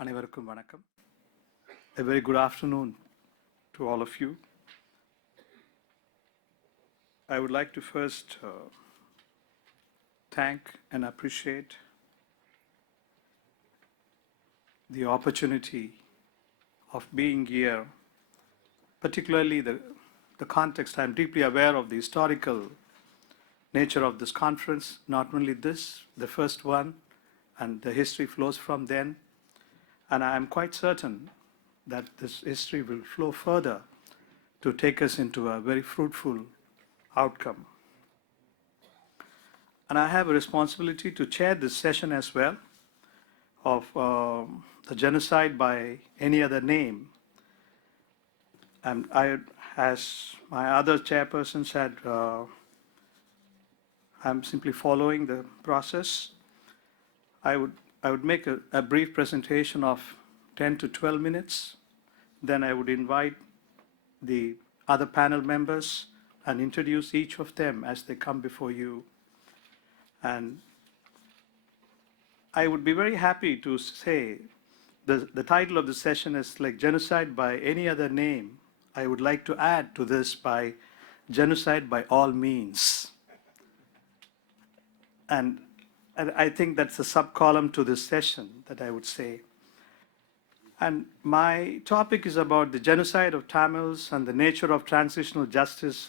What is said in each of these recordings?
அனைவருக்கும் வணக்கம். A very good afternoon to all of you. I would like to first thank and appreciate the opportunity of being here, particularly the context. I'm deeply aware of the historical nature of this conference, not only this, the first one, and the history flows from then. And I am quite certain that this history will flow further to take us into a very fruitful outcome. And I have a responsibility to chair this session as well of the genocide by any other name. And as my other chairperson said, I'm simply following the process. I would make a brief presentation of 10 to 12 minutes. Then I would invite the other panel members and introduce each of them as they come before you. And I would be very happy to say the title of the session is like Genocide by Any Other Name. I would like to add to this by Genocide by All Means. And I think that's a sub-column to this session that I would say. And my topic is about the genocide of Tamils and the nature of transitional justice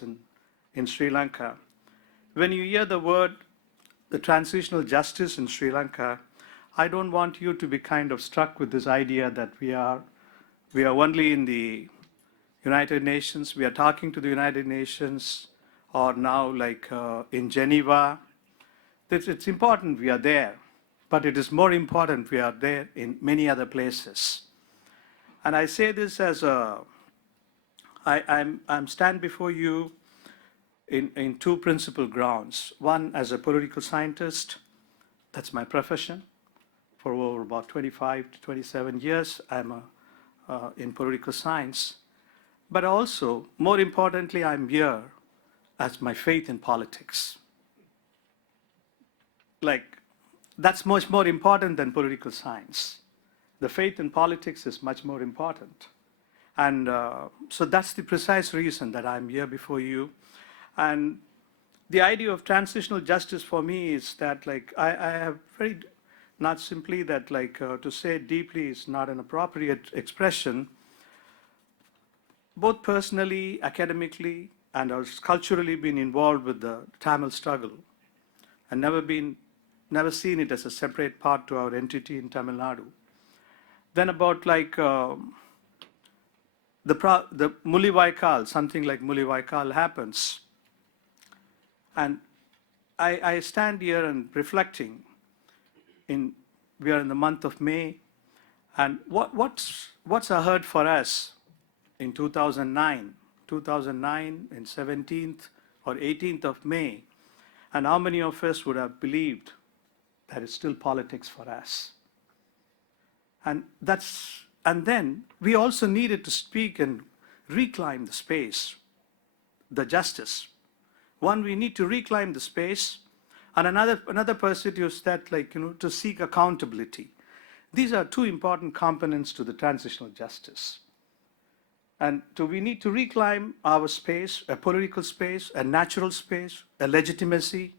in Sri Lanka. When you hear the word, the transitional justice in Sri Lanka, I don't want you to be kind of struck with this idea that we are only in the United Nations, we are talking to the United Nations, or now like in Geneva. It's important we are there, but it is more important we are there in many other places. And I say this as I'm stand before you in two principal grounds. One, as a political scientist, that's my profession. For over about 25 to 27 years, I'm in political science. But also, more importantly, I'm here as my faith in politics. Like, that's much more important than political science. The faith in politics is much more important. And so that's the precise reason that I'm here before you. And the idea of transitional justice for me is that like, I have very, not simply that like to say deeply is not an appropriate expression, both personally, academically, and also culturally been involved with the Tamil struggle and never seen it as a separate part to our entity in Tamil Nadu. Then about like the Mullivaaikaal, something like Mullivaaikaal happens. And I stand here and reflecting we are in the month of May, and what's ahead for us in 2009 in 17th or 18th of May, and how many of us would have believed that it's still politics for us? And then we also needed to speak and reclaim the space, the justice. One, we need to reclaim the space, and another pursuit is that like, to seek accountability. These are two important components to the transitional justice. And we need to reclaim our space, a political space, a natural space, a legitimacy,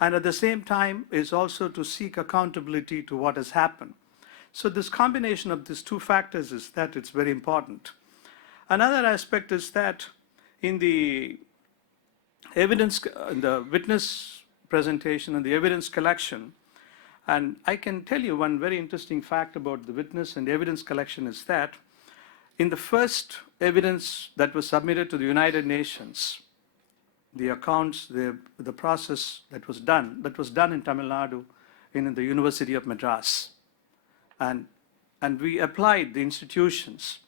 and at the same time is also to seek accountability to what has happened. So this combination of these two factors is that it's very important. Another aspect is that in the evidence, in the witness presentation and the evidence collection, and I can tell you one very interesting fact about the witness and the evidence collection is that in the first evidence that was submitted to the United Nations, the accounts, the process that was done in Tamil Nadu in the University of Madras. And we applied the institutions.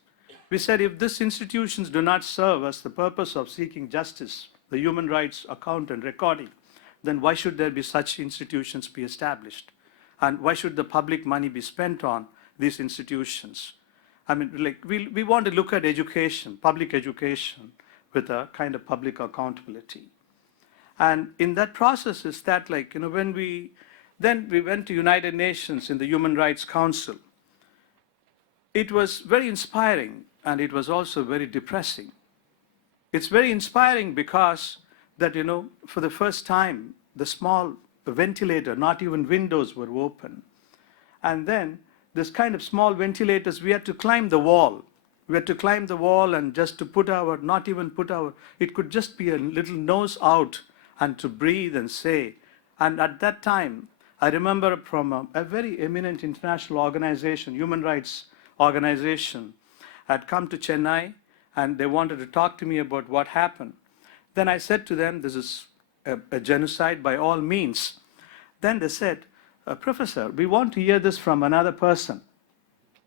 We said if these institutions do not serve as the purpose of seeking justice, the human rights account and recording, then why should there be such institutions be established? And why should the public money be spent on these institutions? I mean, like we want to look at education, public education, with a kind of public accountability. And in that process is that like, when we went to United Nations in the Human Rights Council, it was very inspiring, and it was also very depressing. It's very inspiring because that, for the first time, the small ventilator, not even windows were open. And then this kind of small ventilators, we had to climb the wall. We had to climb the wall and just to it could just be a little nose out and to breathe and say. And at that time, I remember from a very eminent international organization, human rights organization, had come to Chennai and they wanted to talk to me about what happened. Then I said to them, this is a genocide by all means. Then they said, Professor, we want to hear this from another person,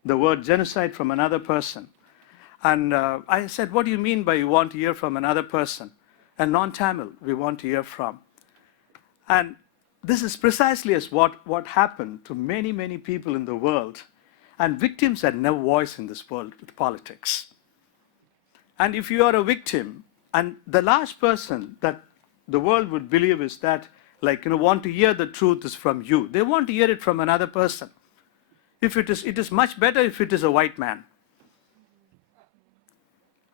the word genocide from another person. And I said, what do you mean by you want to hear from another person? A non-Tamil we want to hear from. And this is precisely as what happened to many, many people in the world. And victims had no voice in this world with politics. And if you are a victim, and the last person that the world would believe is that, want to hear the truth is from you. They want to hear it from another person. If it is much better if it is a white man.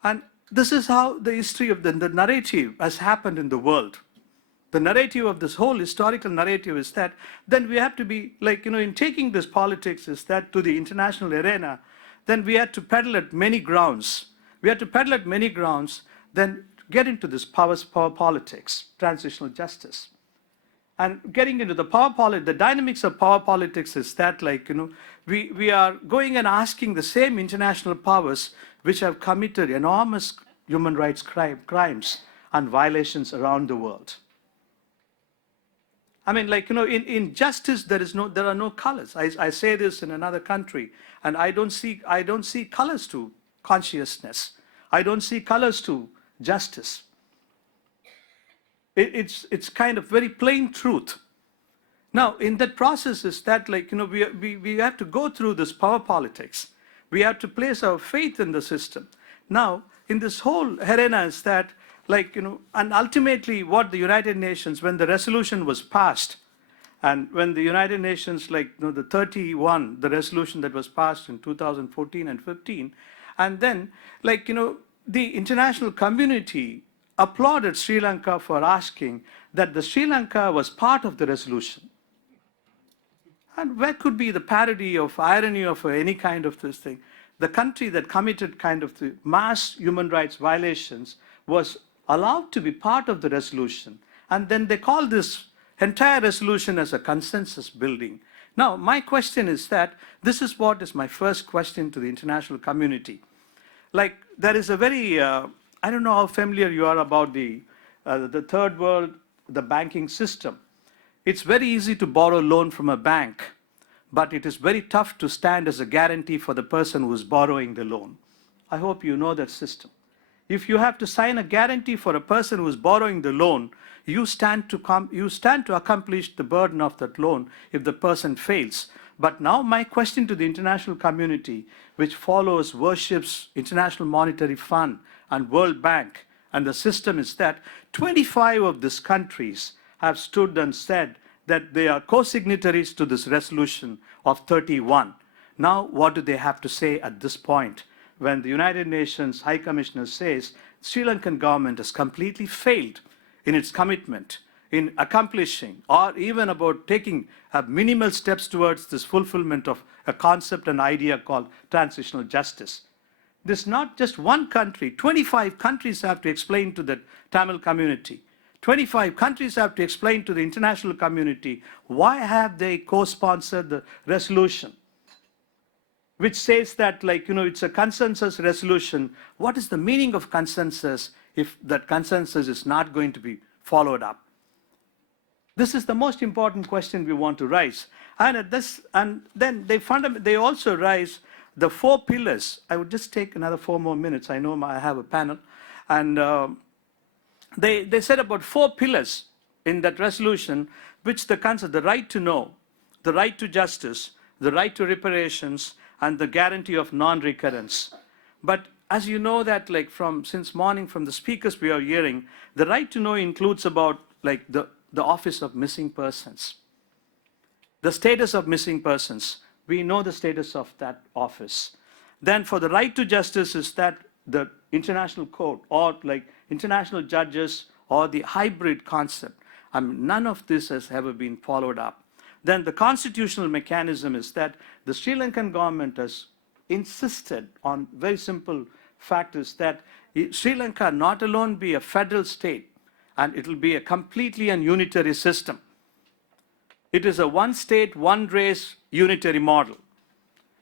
And this is how the history of the narrative has happened in the world. The narrative of this whole historical narrative is that then we have to be, in taking this politics is that to the international arena, then we had to peddle at many grounds. We had to peddle at many grounds, then get into this power politics, transitional justice. And getting into the the dynamics of power politics is that, we are going and asking the same international powers which have committed enormous human rights crimes and violations around the world. I mean, in justice, there are no colors. I say this in another country, and I don't see colors to consciousness. I don't see colors to justice. It's kind of very plain truth. Now, in that process is that, we have to go through this power politics. We have to place our faith in the system. Now, in this whole arena is that, and ultimately what the United Nations, when the resolution was passed, and when the United Nations, the 31, the resolution that was passed in 2014 and 15, and then, the international community applauded Sri Lanka for asking that the Sri Lanka was part of the resolution. And where could be the parody of irony of any kind of this thing? The country that committed kind of the mass human rights violations was allowed to be part of the resolution. And then they call this entire resolution as a consensus building. Now, my question is that, this is what is my first question to the international community. There is a very, I don't know how familiar you are about the third world, the banking system. It's very easy to borrow a loan from a bank, but it is very tough to stand as a guarantee for the person who is borrowing the loan. I hope you know that system. If you have to sign a guarantee for a person who is borrowing the loan, you stand to accomplish the burden of that loan if the person fails. But now my question to the international community, which follows, worships International Monetary Fund and World Bank and the system, is that 25 of these countries have stood and said that they are co-signatories to this resolution of 31. Now, what do they have to say at this point when the United Nations High Commissioner says Sri Lankan government has completely failed in its commitment in accomplishing or even about taking minimal steps towards this fulfillment of a concept and idea called transitional justice? This is not just one country. 25 countries have to explain to the Tamil community. 25 countries have to explain to the international community why have they co-sponsored the resolution, which says that, it's a consensus resolution. What is the meaning of consensus if that consensus is not going to be followed up? This is the most important question we want to raise. And then they also raise the 4 pillars. I would just take another 4 more minutes. I know I have a panel. And they said about 4 pillars in that resolution, which the right to know, the right to justice, the right to reparations, and the guarantee of non-recurrence. But as you know that, since morning from the speakers we are hearing, the right to know includes about the office of missing persons, the status of missing persons. We know the status of that office. Then for the right to justice is that the international court or like international judges or the hybrid concept. I mean, none of this has ever been followed up. Then the constitutional mechanism is that the Sri Lankan government has insisted on very simple fact is that Sri Lanka not alone be a federal state, and it will be a completely and unitary system. It is a one state, one race unitary model.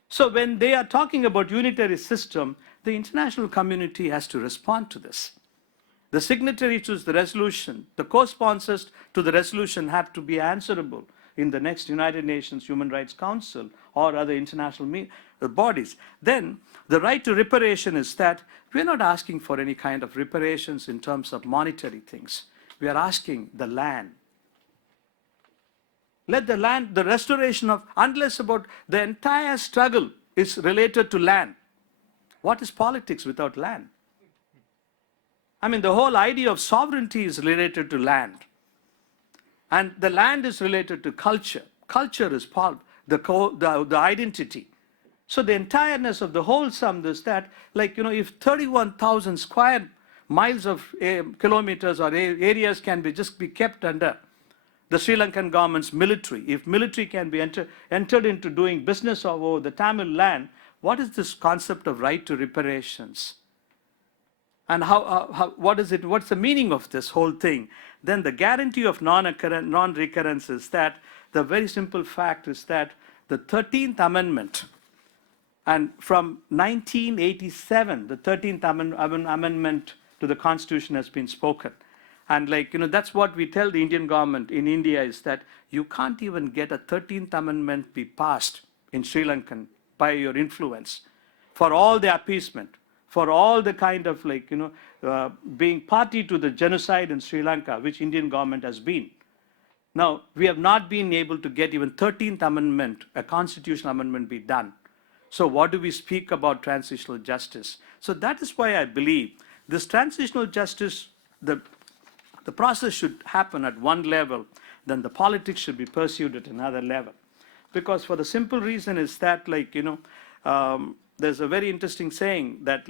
So when they are talking about unitary system, the international community has to respond to this. The signatories to the resolution, the co-sponsors to the resolution have to be answerable in the next United Nations Human Rights Council or other international bodies. Then the right to reparation is that we're not asking for any kind of reparations in terms of monetary things. We are asking the land. Let the land, the restoration of, unless about the entire struggle is related to land. What is politics without land? I mean, the whole idea of sovereignty is related to land. And the land is related to culture. Culture is the identity. So the entireness of the whole sum is that, like, if 31,000 square miles of kilometers or areas can just be kept under the Sri Lankan government's military, if military can be entered into doing business over the Tamil land, what is this concept of right to reparations? And what is it? What's the meaning of this whole thing? Then the guarantee of non-recurrence is that the very simple fact is that the 13th Amendment, and from 1987, the 13th Amendment to the Constitution has been spoken. And that's what we tell the Indian government in India is that you can't even get a 13th Amendment be passed in Sri Lankan by your influence for all the appeasement, for all the kind of being party to the genocide in Sri Lanka, which Indian government has been. Now, we have not been able to get even 13th Amendment, a constitutional amendment be done. So what do we speak about transitional justice? So that is why I believe this transitional justice, the process should happen at one level, then the politics should be pursued at another level. Because for the simple reason is that, there's a very interesting saying that,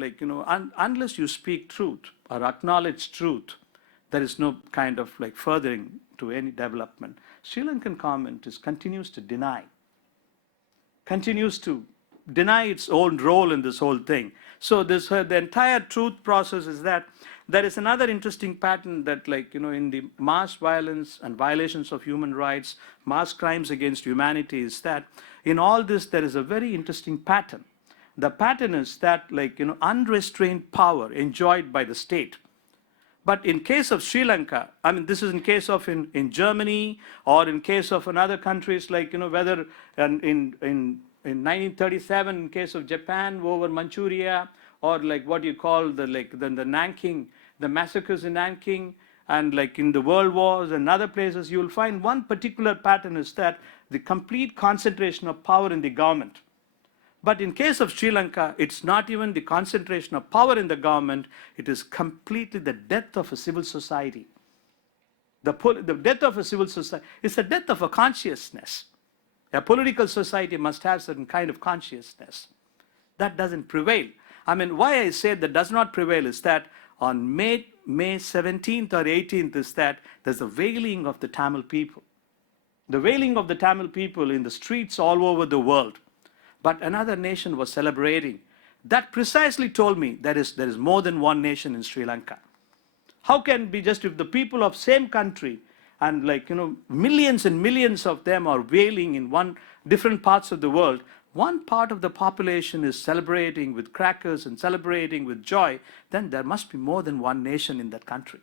unless you speak truth or acknowledge truth, there is no kind of furthering to any development. Sri Lankan government continues to deny its own role in this whole thing. So the entire truth process is that there is another interesting pattern that in the mass violence and violations of human rights, mass crimes against humanity is that in all this there is a very interesting pattern. The pattern is that unrestrained power enjoyed by the state. But in case of Sri Lanka, I mean, this is in case of in Germany or in case of another countries whether in 1937 in case of Japan over Manchuria, or what you call the Nanking, the massacres in Nanking, and in the world wars and other places, you will find one particular pattern is that the complete concentration of power in the government. But in case of Sri Lanka, it's not even the concentration of power in the government, it is completely the death of a civil society. The death of a civil society is the death of a consciousness. A political society must have certain kind of consciousness. That doesn't prevail. I mean, why I say that does not prevail is that on May 17th or 18th is that there's a wailing of the Tamil people. The wailing of the Tamil people in the streets all over the world. But another nation was celebrating. That precisely told me there is more than one nation in Sri Lanka. How can be just if the people of same country and millions and millions of them are wailing in different parts of the world, one part of the population is celebrating with crackers and celebrating with joy, then there must be more than one nation in that country.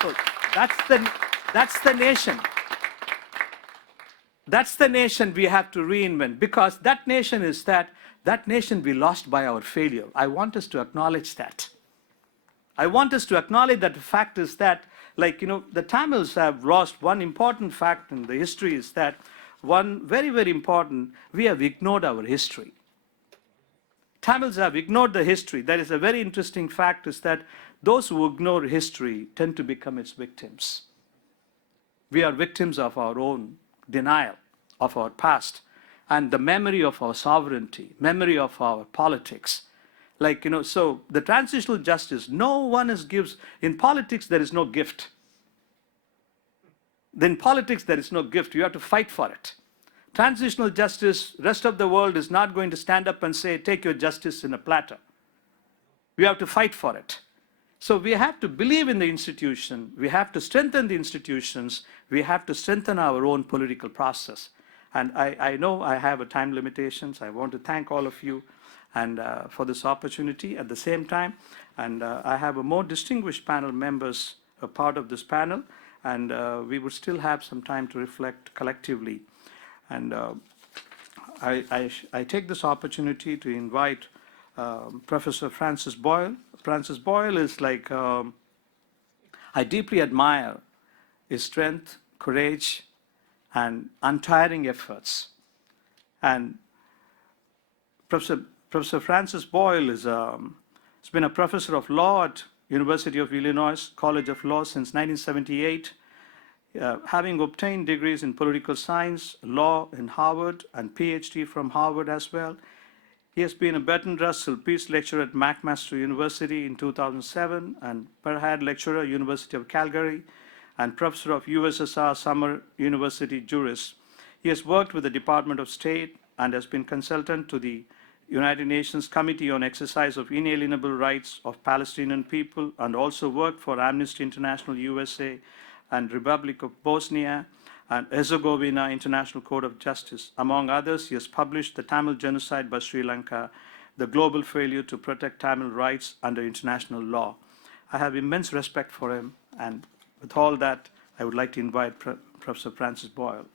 So that's the nation. That's the nation we have to reinvent, because that nation is that nation we lost by our failure. I want us to acknowledge that. I want us to acknowledge that the fact is that, the Tamils have lost one important fact in the history is that one very, very important, we have ignored our history. Tamils have ignored the history. There is a very interesting fact is that those who ignore history tend to become its victims. We are victims of our own denial of our past. and the memory of our sovereignty, memory of our politics. Like, so the transitional justice, no one gives, in politics, there is no gift. In politics, there is no gift. You have to fight for it. Transitional justice, rest of the world is not going to stand up and say, take your justice in a platter. We have to fight for it. So we have to believe in the institution. We have to strengthen the institutions. We have to strengthen our own political process. And I know I have a time limitations. I want to thank all of you and for this opportunity at the same time. And I have a more distinguished panel members a part of this panel. And we will still have some time to reflect collectively. And I take this opportunity to invite Professor Francis Boyle. Francis Boyle is like, I deeply admire his strength, courage, and untiring efforts. And Professor Francis Boyle has been a professor of law at University of Illinois College of Law since 1978, having obtained degrees in political science, law in Harvard, and PhD from Harvard as well. He has been a Bertrand Russell Peace Lecturer at McMaster University in 2007 and Perhad Lecturer, University of Calgary, and Professor of USSR Summer University Juris. He has worked with the Department of State and has been consultant to the United Nations Committee on Exercise of Inalienable Rights of Palestinian People, and also worked for Amnesty International USA and Republic of Bosnia and Herzegovina International Court of Justice. Among others, he has published The Tamil Genocide by Sri Lanka, The Global Failure to Protect Tamil Rights Under International Law. I have immense respect for him, and with all that, I would like to invite Professor Francis Boyle.